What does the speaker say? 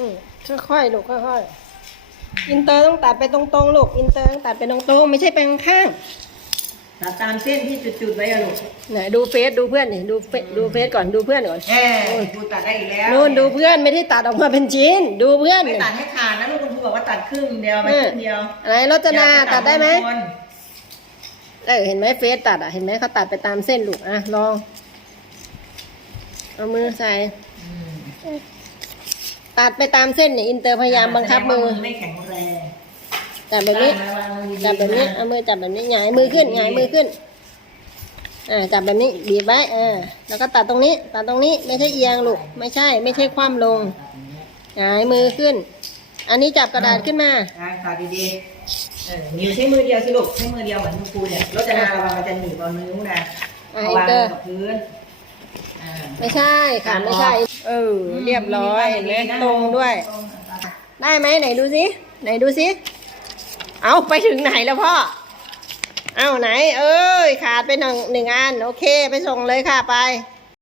อืมค่อยๆลูกค่อยๆอินเตอร์ต้องตัดไปตรงๆลูกอินเตอร์ต้องตัดไปตรงๆไม่ใช่ไปข้างตัดตามเส้นที่จุดๆไว้อะลูกๆไหนดูเฟซดูเพื่อนนี่ดูเฟซดูเฟซก่อนดูเพื่อนก่อนแหมครูตัดได้อีกแล้วนู่นดูเพื่อนไม่ได้ตัดออกมาเป็นชิ้น ดูเพื่อนไม่นี่ตัดให้ขาดนะลูกคุณครูบอกว่าตัดครึ่งเดียวไปครึ่งเดียวอะไรรจนาอย่ปตัดได้ไหมบนเออเห็นไหมเฟซตัดอะเห็นไหมเขาตัดไปตามเส้นลูกอะลอง เอามือใส่อืม ตัดไปตามเส้นเนี่ยอินเตอร์พยายามบังคับมือแสดว่าไม่แข็งแรงจับแบบนี้ได้ไหมวางมือดีๆจับแบบนี้ะเอามือจับแบบนี้หงายมือขึ้นหงายมือขึ้น อ่า จับแบบนี้ บีบไว้ อ่า แล้วก็ตัดตรงนี้ ตัดตรงนี้ ไม่ใช่เอียงลูก ไม่ใช่ ไม่ใช่คว่ำลงหงายมือขึ้น อันนี้จับกระดาษขึ้นมาได้ตัดดีๆเออนิ้วใช้มือเดียวสิลูก ใช้มือเดียวเหมือนคุณครูเนี่ยรจนาระวังมันจะหนีบเอานิ้วนะอะเอาวางเออกับพื้นอ่า ไม่ใช่ค่ะไม่ใช่ เออ เรียบร้อยเห็นไหมตรงด้วยตรงอะได้ไหมไหนดูสิไหนดูสิเอาไปถึงไหนแล้วพ่อ เอาไหน เอ้ยขาดไปหนึ่งหนึ่งอันโอเค ไปส่งเลยค่ะไปอ